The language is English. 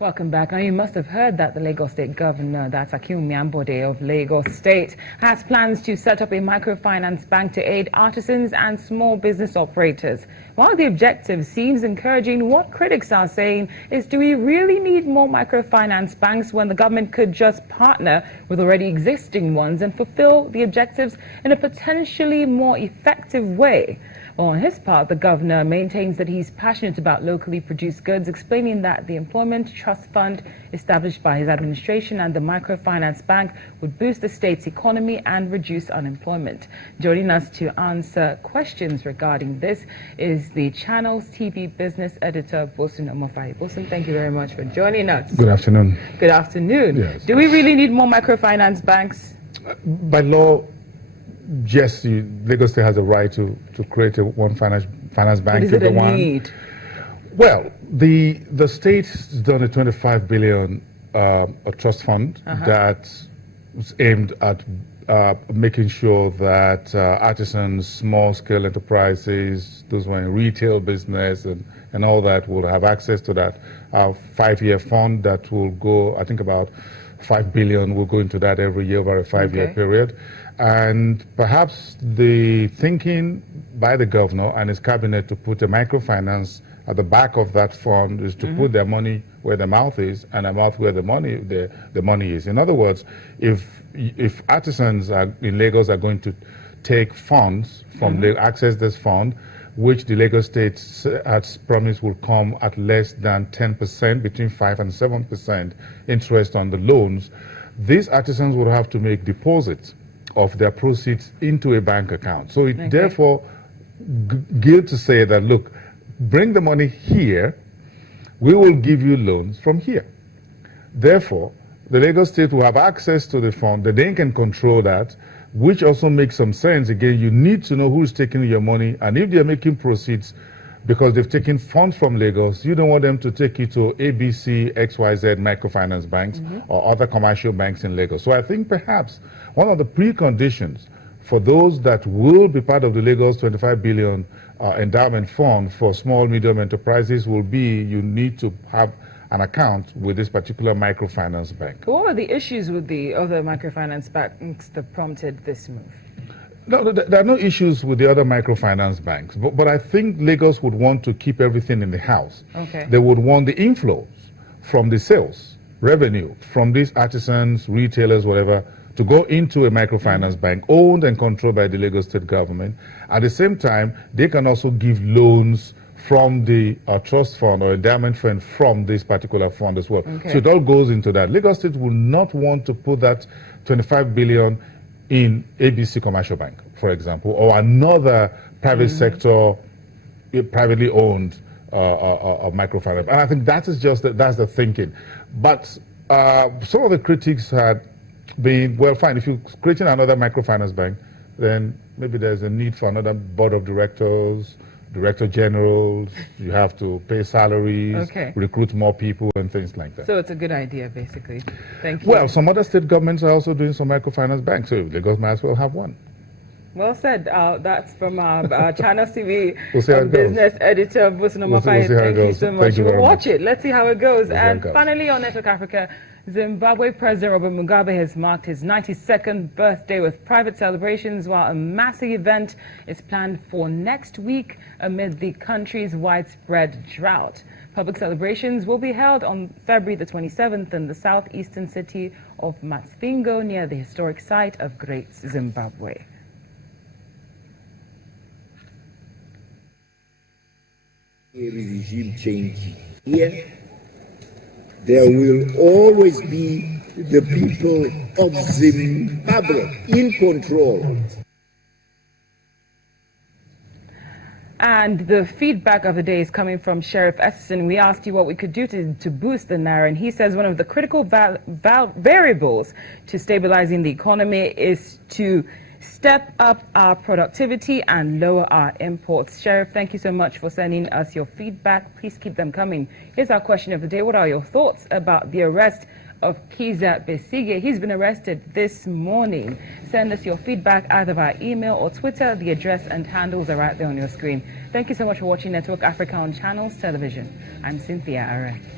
Welcome back. Now, you must have heard that the Lagos State Governor, that's Akim Miambode of Lagos State, has plans to set up a microfinance bank to aid artisans and small business operators. While the objective seems encouraging, what critics are saying is, do we really need more microfinance banks when the government could just partner with already existing ones and fulfill the objectives in a potentially more effective way? Well, on his part, the governor maintains that he's passionate about locally produced goods, explaining that the Employment Trust Fund established by his administration and the Microfinance Bank would boost the state's economy and reduce unemployment. Joining us to answer questions regarding this is the Channels TV business editor, Bosun Omofai. Bosun, thank you very much for joining us. Good afternoon. Good afternoon. Yes. Do we really need more microfinance banks? By law, yes, Lagos State has a right to create one finance bank. But is it a need? Well, the state's done a 25 billion a trust fund that's aimed at making sure that artisans, small-scale enterprises, those who are in retail business and all that will have access to that 5-year fund that will go, I think about 5 billion will go into that every year over a 5-year period. And perhaps the thinking by the governor and his cabinet to put a microfinance at the back of that fund is to put their money where their mouth is and their mouth where the money is. In other words, if artisans in Lagos are going to take funds from access this fund, which the Lagos State has promised will come at less than 10%, between 5 and 7% interest on the loans, these artisans would have to make deposits of their proceeds into a bank account. So it therefore good to say that, look, bring the money here, we will give you loans from here. Therefore, the Lagos State will have access to the fund, that they can control that, which also makes some sense. Again, you need to know who's taking your money, and if they're making proceeds because they've taken funds from Lagos, you don't want them to take you to ABC, XYZ microfinance banks or other commercial banks in Lagos. So I think perhaps one of the preconditions for those that will be part of the Lagos 25 billion endowment fund for small, medium enterprises will be you need to have an account with this particular microfinance bank. What were the issues with the other microfinance banks that prompted this move? No, there are no issues with the other microfinance banks, but I think Lagos would want to keep everything in the house. They would want the inflows from the sales revenue from these artisans, retailers, whatever, to go into a microfinance bank owned and controlled by the Lagos State government. At the same time, they can also give loans from the trust fund or endowment fund from this particular fund as well. So it all goes into that. Lagos State will not want to put that 25 billion in ABC Commercial Bank, for example, or another private sector, privately owned microfinance. And I think that is just that's the thinking. But some of the critics had been, well, fine, if you're creating another microfinance bank, then maybe there's a need for another board of directors, director generals, you have to pay salaries, recruit more people and things like that. So it's a good idea, basically. Thank you. Well, some other state governments are also doing some microfinance banks, so Lagos might as well have one. Well said. That's from our Channels TV business editor, Bosun Omofai. Thank you so much. We'll watch it. Let's see how it goes. And finally on Network Africa, Zimbabwe President Robert Mugabe has marked his 92nd birthday with private celebrations, while a massive event is planned for next week amid the country's widespread drought. Public celebrations will be held on February the 27th in the southeastern city of Masvingo near the historic site of Great Zimbabwe. Regime change here, there will always be the people of Zimbabwe in control. And the feedback of the day is coming from Sheriff Esson. We asked you what we could do to boost the Naira, and he says one of the critical variables to stabilizing the economy is to step up our productivity and lower our imports. Sheriff, thank you so much for sending us your feedback. Please keep them coming. Here's our question of the day. What are your thoughts about the arrest of Kizza Besigye? He's been arrested this morning. Send us your feedback either via email or Twitter. The address and handles are right there on your screen. Thank you so much for watching Network Africa on Channels Television. I'm Cynthia Are.